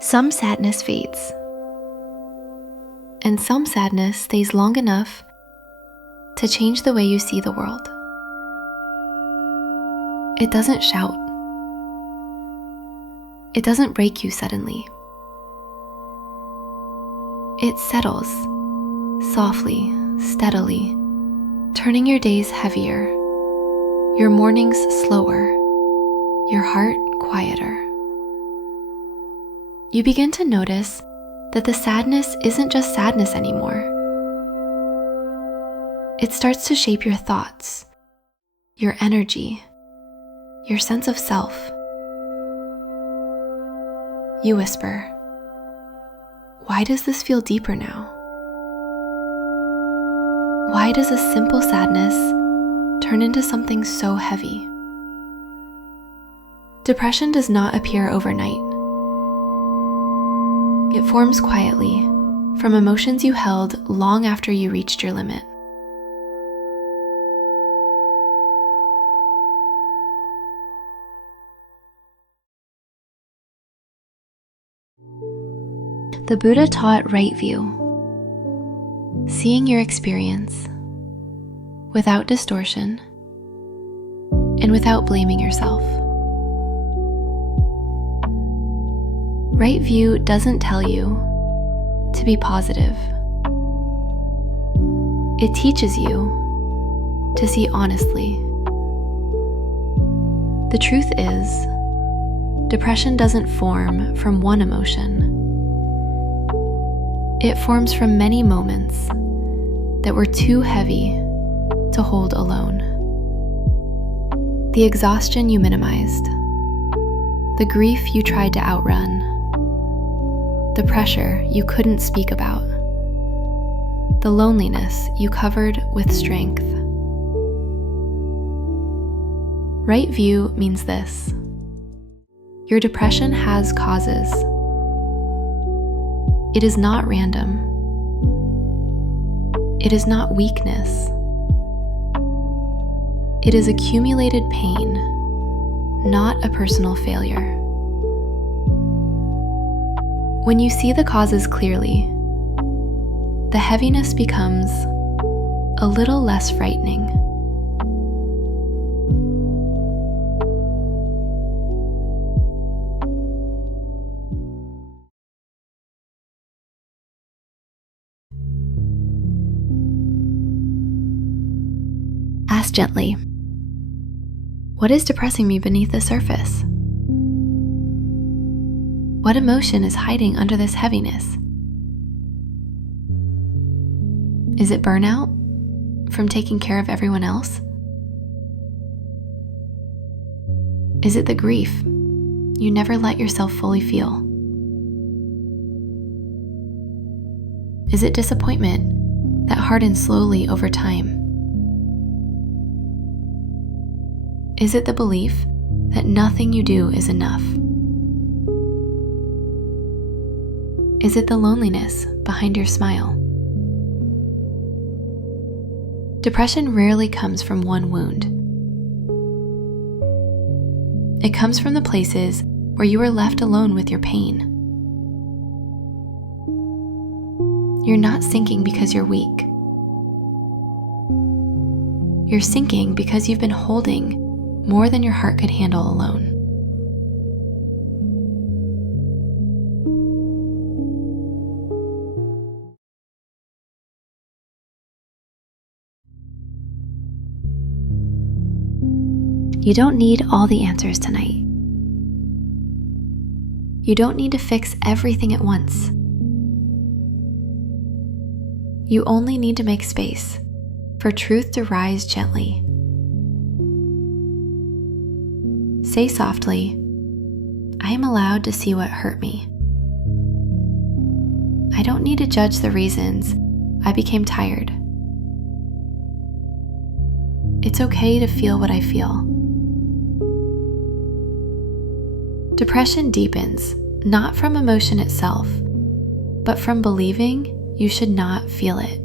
Some sadness fades, and some sadness stays long enough to change the way you see the world. It doesn't shout. It doesn't break you suddenly. It settles, softly, steadily, turning your days heavier, your mornings slower, your heart quieter. You begin to notice that the sadness isn't just sadness anymore. It starts to shape your thoughts, your energy, your sense of self. You whisper, "Why does this feel deeper now? Why does a simple sadness turn into something so heavy?" Depression does not appear overnight. It forms quietly from emotions you held long after you reached your limit. The Buddha taught right view, seeing your experience without distortion and without blaming yourself. Right view doesn't tell you to be positive. It teaches you to see honestly. The truth is, depression doesn't form from one emotion. It forms from many moments that were too heavy to hold alone. The exhaustion you minimized, the grief you tried to outrun, the pressure you couldn't speak about, the loneliness you covered with strength. Right view means this: your depression has causes. It is not random. It is not weakness. It is accumulated pain, not a personal failure. When you see the causes clearly, the heaviness becomes a little less frightening. Ask gently, what is depressing me beneath the surface? What emotion is hiding under this heaviness? Is it burnout from taking care of everyone else? Is it the grief you never let yourself fully feel? Is it disappointment that hardens slowly over time? Is it the belief that nothing you do is enough? Is it the loneliness behind your smile? Depression rarely comes from one wound. It comes from the places where you are left alone with your pain. You're not sinking because you're weak. You're sinking because you've been holding more than your heart could handle alone. You don't need all the answers tonight. You don't need to fix everything at once. You only need to make space for truth to rise gently. Say softly, I am allowed to see what hurt me. I don't need to judge the reasons I became tired. It's okay to feel what I feel. Depression deepens, not from emotion itself, but from believing you should not feel it.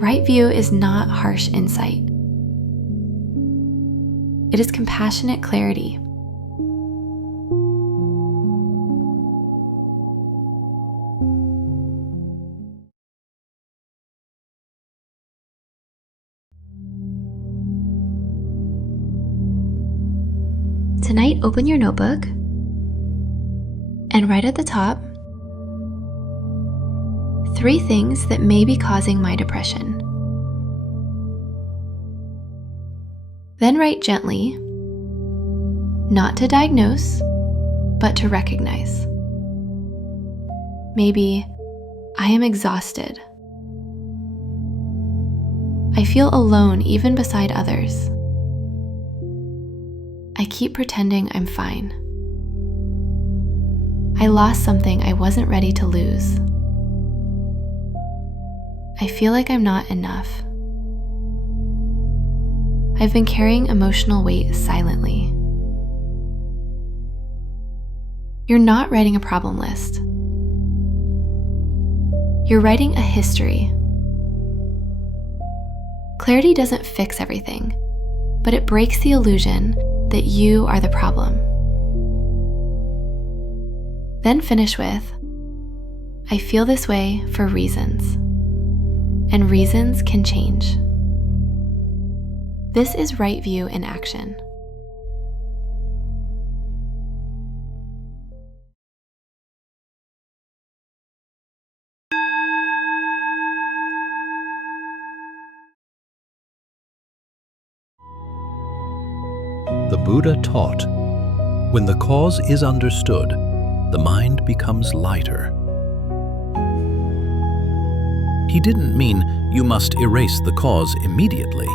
Right view is not harsh insight. It is compassionate clarity. Tonight, open your notebook and write at the top 3 things that may be causing my depression. Then write gently, not to diagnose, but to recognize. Maybe, I am exhausted. I feel alone even beside others. I keep pretending I'm fine. I lost something I wasn't ready to lose. I feel like I'm not enough. I've been carrying emotional weight silently. You're not writing a problem list. You're writing a history. Clarity doesn't fix everything, but it breaks the illusion that you are the problem. Then finish with, I feel this way for reasons, and reasons can change. This is right view in action. The Buddha taught, when the cause is understood, the mind becomes lighter. He didn't mean you must erase the cause immediately.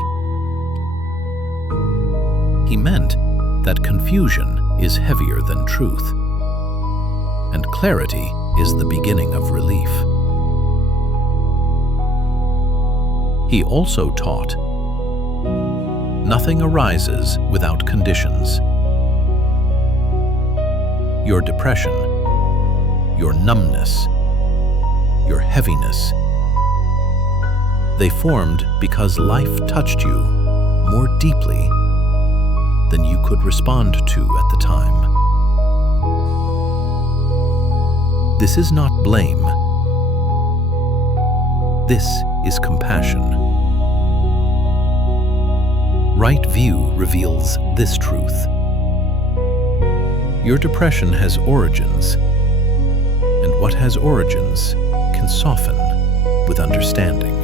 He meant that confusion is heavier than truth, and clarity is the beginning of relief. He also taught, nothing arises without conditions. Your depression, your numbness, your heaviness, they formed because life touched you more deeply than you could respond to at the time. This is not blame. This is compassion. Right view reveals this truth. Your depression has origins, and what has origins can soften with understanding.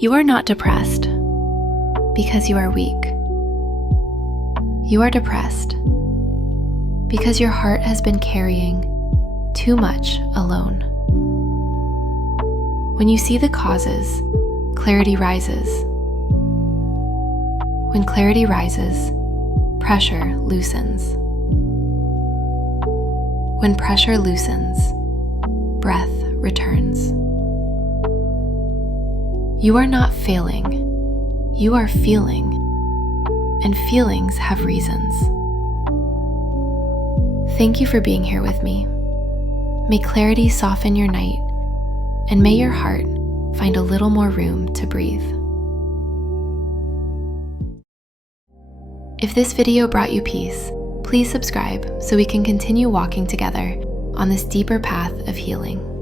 You are not depressed because you are weak. You are depressed because your heart has been carrying too much alone. When you see the causes, clarity rises. When clarity rises, pressure loosens. When pressure loosens, breath returns. You are not failing, you are feeling, and feelings have reasons. Thank you for being here with me. May clarity soften your night, and may your heart find a little more room to breathe. If this video brought you peace, please subscribe so we can continue walking together on this deeper path of healing.